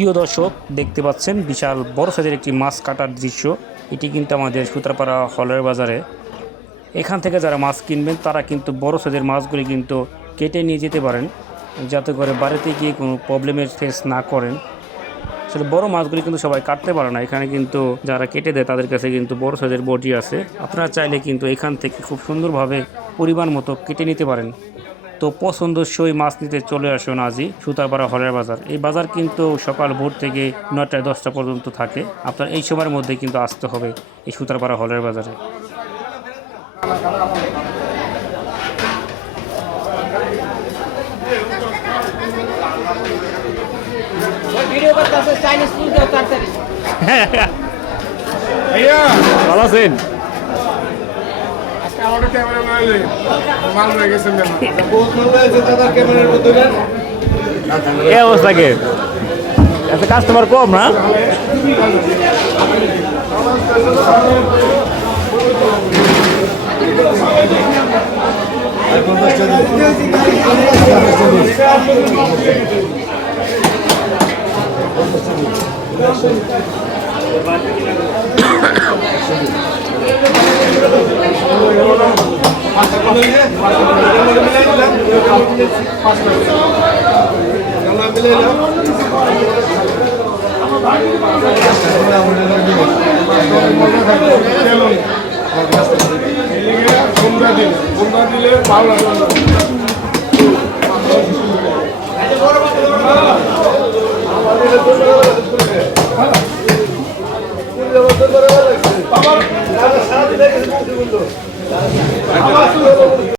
প্রিয় দর্শক, দেখতে পাচ্ছেন বিশাল বড় সাইজের একটি মাছ কাটার দৃশ্য। এটি কিন্তু আমাদের সূত্রাপাড়া হলের বাজারে। এখান থেকে যারা মাছ কিনবেন তারা কিন্তু বড় সাইজের মাছগুলি কিন্তু কেটে নিয়ে যেতে পারেন, যাতে করে বাড়িতে গিয়ে কোনো প্রবলেমের ফেস না করেন। আসলে বড় মাছগুলি কিন্তু সবাই কাটতে পারে না। এখানে কিন্তু যারা কেটে দেয় তাদের কাছে কিন্তু বড় সাইজের বটি আছে। আপনারা চাইলে কিন্তু এখান থেকে খুব সুন্দরভাবে পরিমাণ মতো কেটে নিতে পারেন। তো পছন্দসই মাছ নিতে চলে আসুন আজই সুতারপাড়া হলের বাজার। এই বাজার কিন্তু সকাল ভোর থেকে 9টা 10টা পর্যন্ত থাকে। আপনার এই সময়ের মধ্যে কিন্তু আসতে হবে এই সুতারপাড়া হলের বাজারে। ভালো আছেন? এই অবস্থা কে? আচ্ছা, কাস্টমার কম না? দিলে ভালো লাগে।